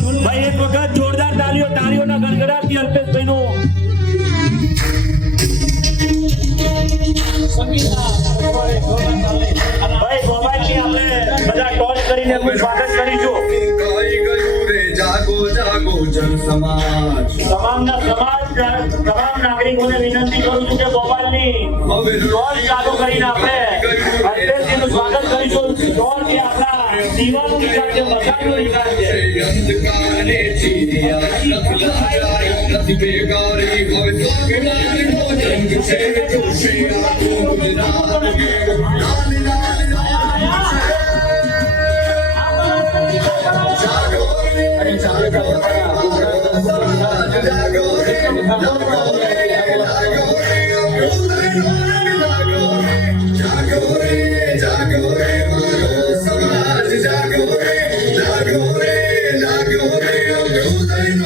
ભાઈ, એક વખત જોરદાર તાળીઓ તાળીઓના ગણગડાટથી અલ્પેશભાઈ નો ભાઈ મોબાઈલની આપણે બધા સ્વાગત કરીશું. જાગો તમામ વિનંતી કરું છું કે મોબાઈલની હવે ચાલુ કરીને આપણે અલ્પેશજીનું સ્વાગત કરીશું. ટોચથી આપણા દીવાનું મસાજનું નિશાન છે અંધકારને ચીર્યા નથી લાચારી નથી બેગારી હવે સ્વાભિમાનનો જંગ છે જોશે આખું ગુજરાત લાલ લાલ લાલ જાગો રે અરે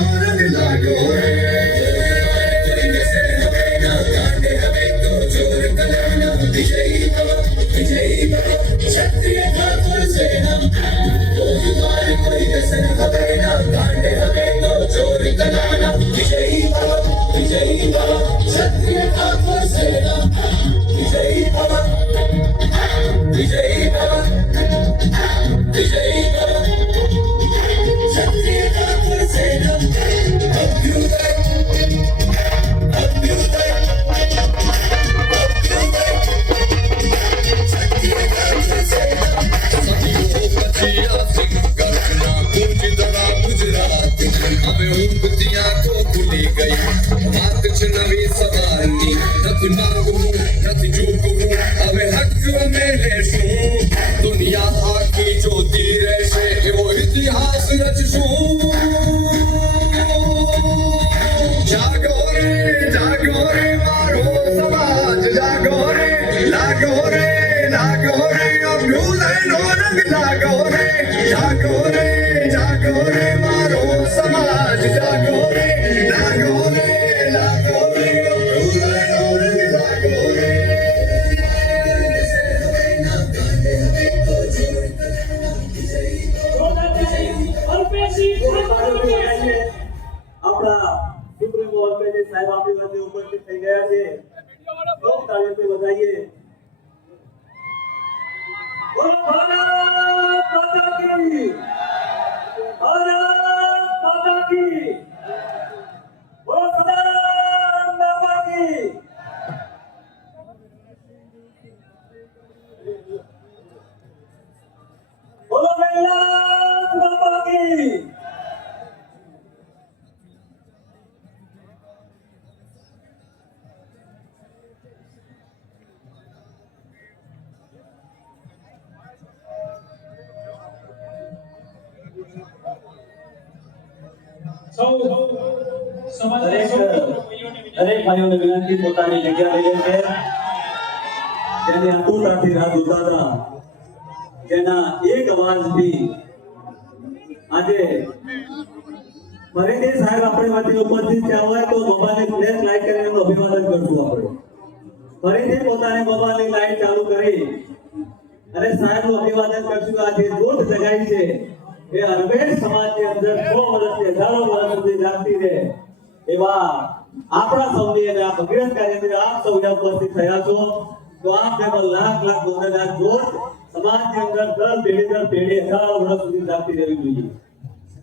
હૃદયનો રંગ જાગો રે ક્ષત્રિય ઠાકોર હવે ઊંઘતી આંખો ખુલી ગઈ. વાત છે નવી સવારની. નથી માંગવું, નથી ઝૂકવું હવે હક અમે લેશું. દુનિયા આખી જોતી રહેશે. એવો ઇતિહાસ રચશું. જાગો રે મારો સમાજ. જાગો રે, લાગો રે, લાગો આપણા સુપ્રીમો અલ્પેશજી સાહેબ આપણી વચ્ચે ઉપસ્થિત થઈ ગયા છે ખૂબ તાળીઓથી વધાવીએ બોલો ભારત માતા કી ભારત માતા કી બોલો સદાનંદ બાબા કી બોલો વેલનાથ બાબા કી દરેક દરેક ભાઈઓને પોતાની જગ્યા લઈ જોતા ચાલુ કરી અને સાહેબનું અભિવાદન કરશું. આજે જે જગાઈ છે. એ અરબેટ સમાજની અંદર સો વર્ષથી હજારો વર્ષ સુધી જાગતી રહે. એવા આપણા સૌની અને આ ભગીરથ કાર્યની આપ સૌ જ્યાં ઉપસ્થિત થયા છો. તો આપ જેમાં લાખ લાખ બોલને જોત સમાજની અંદર દર પેઢી દર પેઢી હજારો વર્ષ સુધી જાગતી રહેવી જોઈએ.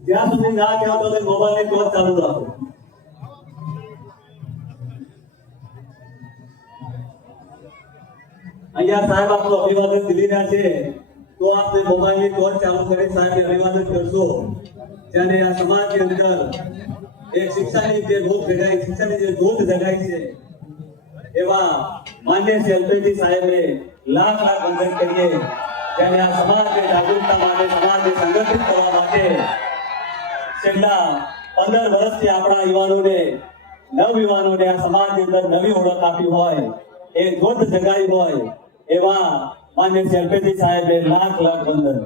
જ્યાં સુધી ના કહેવા તો મોબાઈલની ટોચ ચાલુ રાખો. અહીંયા સાહેબ આપણું અભિવાદન દિલ્હીના છે. તો આપણે મોબાઈલની ટોર્ચ ચાલુ કરી સાહેબ અભિવાદન કરશો. જ્યારે આ સમાજની અંદર એક શિક્ષાની જે ગોત જગાઈ, શિક્ષાની જે ગોત જગાઈ છે, એવા માન્ય અલ્પેશજી સાહેબે લાખ લાખ વંદન કરીએ. જ્યારે આ સમાજને જાગૃતતા માટે, સમાજને સંગઠિત કરવા માટે છેલ્લા પંદર વર્ષથી આપણા યુવાનોને નવ યુવાનોને આ સમાજની અંદર નવી ઓળખ આપી હોય એ ગોત જગાઈ હોય, એવા માન્ય શ્રી અલ્પેશજી સાહેબે લાખ લાખ વંદન